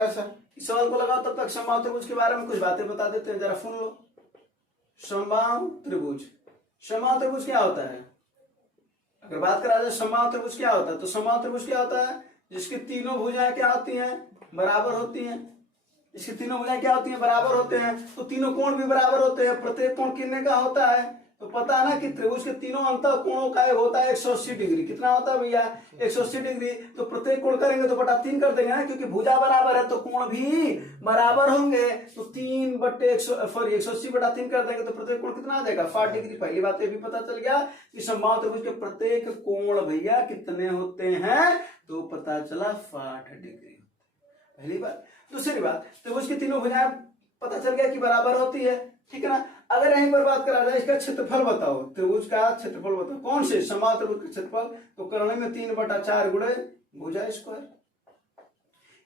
ऐसा इस सवाल को लगाओ, तब तक समबाहु त्रिभुज के बारे में कुछ बातें बता देते हैं, जरा सुन लो। समबाहु त्रिभुज, समबाहु त्रिभुज क्या होता है? अगर बात करा जाए समबाहु त्रिभुज क्या होता है, तो समबाहु त्रिभुज क्या होता है? जिसकी तीनों भुजाएं क्या होती हैं? बराबर होती हैं। इसकी तीनों भुजाएं क्या होती हैं? बराबर होते हैं। तो तीनों कोण भी बराबर होते हैं। प्रत्येक कोण कितने का होता है? तो पता है ना कि त्रिभुज के तीनों अंत कोणों का होता है 180 डिग्री। कितना होता है भैया? 180 डिग्री। तो प्रत्येक कोण करेंगे तो बटा 3 कर देंगे ना, क्योंकि भुजा बराबर है तो कोण भी बराबर होंगे। तो 180 बटा 3 कर देंगे तो प्रत्येक कोण कितना आ जाएगा? 60 डिग्री। पहली बात ये भी पता चल गया कि समबाहु त्रिभुज के प्रत्येक कोण भैया कितने होते हैं, तो पता चला 60 डिग्री। पहली बात। दूसरी बात, त्रिभुज की तीनों भुजाएं पता चल गया कि बराबर होती है, ठीक है ना। अगर यहीं पर बात करा जाए इसका क्षेत्रफल बताओ, त्रिभुज का क्षेत्रफल बताओ। कौन से? समबाहु त्रिभुज का क्षेत्रफल। तो करने में 3/4 गुणे भुजा स्क्वायर।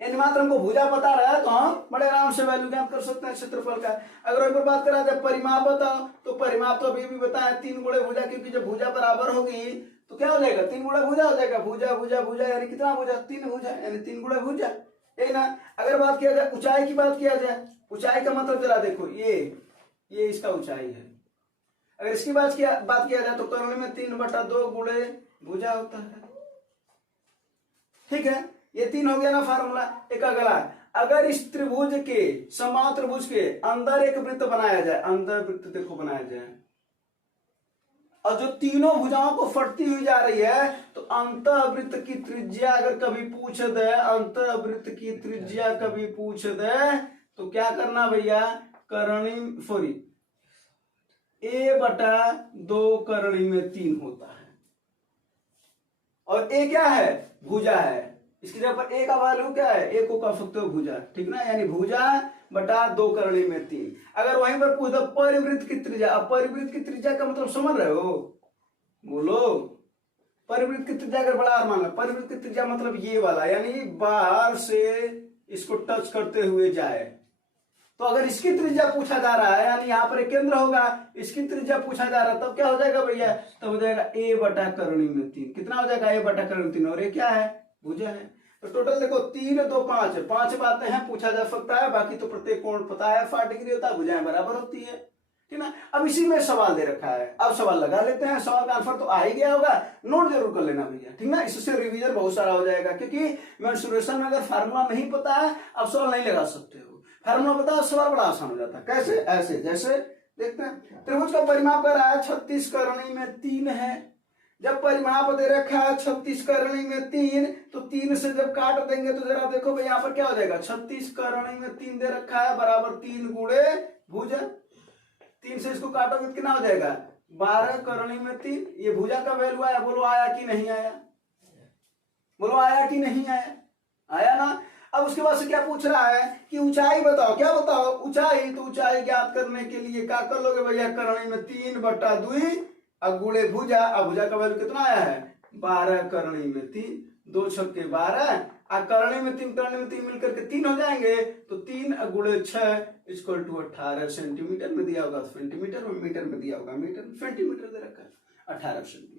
यानी मात्र हमको भुजा पता रहा है तो हम बड़े आराम से वैल्यू ज्ञात कर सकते हैं क्षेत्रफल का। अगर एक बार बात करा जाए परिमाप बताओ, तो परिमाप तो अभी भी बताया 3 गुणे भुजा, क्योंकि जब भुजा बराबर होगी तो क्या हो जाएगा? 3 गुणे भुजा हो जाएगा। भुजा भुजा भुजा यानी कितना भुजा? 3 भुजा, यानी 3 गुणे भुजा, यही ना। अगर बात किया जाए ऊंचाई की, बात किया जाए ऊंचाई का मतलब जरा देखो, ये इसका ऊंचाई है। अगर इसकी बात किया जाए तो कर्ण में 3/2 गुणे भुजा होता है, ठीक है। ये 3 हो गया ना फार्मूला। एक अगला, अगर इस त्रिभुज के, समबाहु त्रिभुज के अंदर एक वृत्त बनाया जाए, अंदर वृत्त देखो बनाया जाए, और जो तीनों भुजाओं को फटती हुई जा रही है, तो अंतःवृत्त की त्रिज्या अगर कभी पूछ दे, अंतःवृत्त की त्रिज्या कभी पूछ दे, तो क्या करना भैया? करणी सॉरी a/2 करणी में 3 होता है। और a क्या है? भुजा है। इसकी जगह पर a का वैल्यू क्या है? a को कह सकते हो भुजा, ठीक ना। यानी भुजा बटा 2 करणी में 3। अगर वहीं पर पूछ दो परिवृत्त की त्रिज्या, अब परिवृत्त की त्रिज्या का मतलब समझ रहे हो? बोलो। परिवृत्त की त्रिज्या अगर बड़ा मान लो, परिवृत्त की त्रिज्या मतलब ये वाला, यानी बाहर से इसको टच करते हुए जाए। तो अगर इसकी त्रिज्या पूछा जा रहा है, यानी यहाँ पर एक केंद्र होगा, इसकी त्रिज्या पूछा जा रहा है, तब क्या हो जाएगा भैया? तब हो जाएगा a/2 करणी में 3। कितना हो जाएगा? a/2 करणी में 3। और ये क्या है? भुजा है। तो टोटल देखो 3, 2, 5, 5 बातें हैं, पूछा जा सकता है। बाकी तो प्रत्येक कोण पता है 60 डिग्री होता है, भुजाएं बराबर होती है, ठीक ना। अब इसी में सवाल दे रखा है, अब सवाल लगा लेते हैं। सवाल का आंसर तो आ ही गया होगा, नोट जरूर कर लेना भैया, ठीक ना। इससे रिवीजन बहुत सारा हो जाएगा, क्योंकि मेंसुरेशन में अगर फार्मूला नहीं पता है, अब सवाल नहीं लगा सकते हो। फार्मूला पता है, सवाल बड़ा आसान हो जाता है। कैसे? ऐसे, जैसे देखते हैं त्रिभुज का परिमाप कर रहा है 36 करणी में 3 है। जब परिमाप दे रखा है 36 करणी में 3, तो 3 से जब काट देंगे तो जरा देखो भाई यहाँ पर क्या हो जाएगा? 36 करणी में 3 दे रखा है बराबर 3 गुणे भुजा। 3 से इसको काटोगे तो कितना हो जाएगा? 12 करणी में 3। ये भुजा का वैल्यू आया। बोलो आया कि नहीं आया? बोलो आया कि नहीं आया? आया ना। अब उसके बाद से क्या पूछ रहा है कि ऊंचाई बताओ। क्या बताओ? ऊंचाई। तो ऊंचाई ज्ञात करने के लिए क्या कर लोगे भैया? करणी में 3/2 अब गुणे भुजा। अब भुजा का वैल्यू कितना आया है? 12 करणी में 3। 2 छक्के 12, करणी में 3, करणी में 3 मिलकर के 3 हो जाएंगे। तो 3 गुणे 6 इक्वल टू 18 सेंटीमीटर में दिया होगा सेंटीमीटर, और मीटर में दिया होगा मीटर, सेंटीमीटर दे रखा है 18 सेंटीमीटर।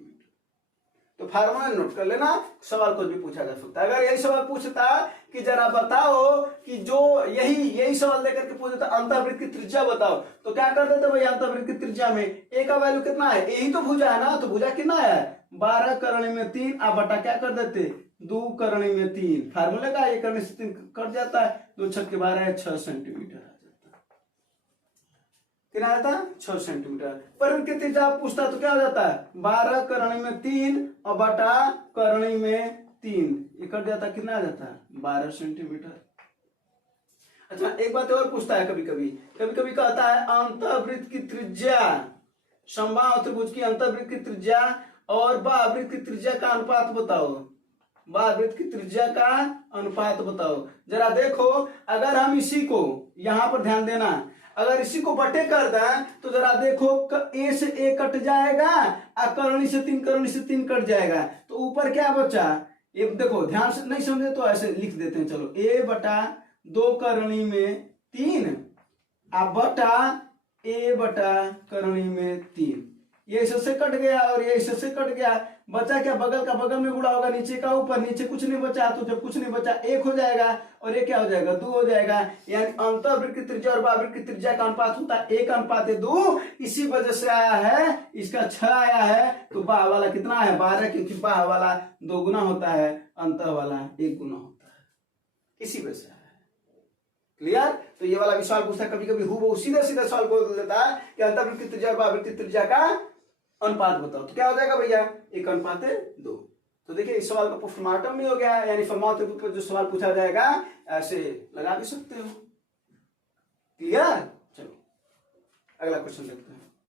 तो फार्मूला नोट कर लेना, सवाल को भी पूछा जा सकता है। अगर यही सवाल पूछता कि जरा बताओ कि जो यही सवाल देकर के पूछता अंतःवृत्त की त्रिज्या बताओ, तो क्या कर देते भाई? अंतःवृत्त की त्रिज्या में a का वैल्यू कितना है? यही तो भुजा है ना। तो भुजा कितना है? 12 करणी में 3। आप बटा क्या कर देते? 2 करणी में 3। फार्मूले का 1 करणी से 3 कट जाता है। 2 छक्के 12 6 सेंटीमीटर आ जाता है। कितना आता है? 6 सेंटीमीटर। परिवृत्त की त्रिज्या पूछता तो क्या हो जाता है? 12 करणी में 3 और बटा करणी में 3, ये कट जाता है। कितना आ जाता है? 12 सेंटीमीटर। अच्छा, एक बात और पूछता है कभी कभी कहता है अंतःवृत्त की त्रिज्या, समबाहु त्रिभुज की अंतःवृत्त की त्रिज्या और बाह्यवृत्त की त्रिज्या का अनुपात बताओ। बाह्यवृत्त की त्रिज्या का अनुपात बताओ। जरा देखो, अगर हम इसी को यहां पर ध्यान देना, अगर इसी को बटे कर दें तो जरा देखो a से a कट जाएगा, करणी से 3, करणी से 3 कट जाएगा। तो ऊपर क्या बचा? ये देखो, ध्यान से नहीं समझे तो ऐसे लिख देते हैं। चलो, a/2 करणी में 3 बटा a/करणी में 3। ये इससे कट गया और ये इससे कट गया। बचा क्या, बगल का बगल में गुणा होगा, नीचे का ऊपर, नीचे कुछ नहीं बचा, तो जब कुछ नहीं बचा एक हो जाएगा और ये क्या हो जाएगा, 2 हो जाएगा। यानी अंतःवृत्त की त्रिज्या और बाह्यवृत्त की त्रिज्या का अनुपात होता है 1:2। इसी वजह से आया है, इसका 6 आया है, तो बाह्य वाला कितना है 12, क्योंकि बाह्य वाला 2 गुना होता है, अंतः वाला 1 गुना होता है, इसी वजह से है। क्लियर। तो ये वाला भी सवाल पूछता है कभी कभी, वो सीधे सीधे सवाल बोल देता है कि अंतःवृत्त की त्रिज्या और बाह्यवृत्त की त्रिज्या का अनुपात बताओ, तो क्या हो जाएगा भैया 1:2। तो देखिए इस सवाल का पोस्टमार्टम भी हो गया है, यानी फॉर्मल पर जो सवाल पूछा जाएगा ऐसे लगा भी सकते हो। क्लियर। चलो अगला क्वेश्चन देखते हैं।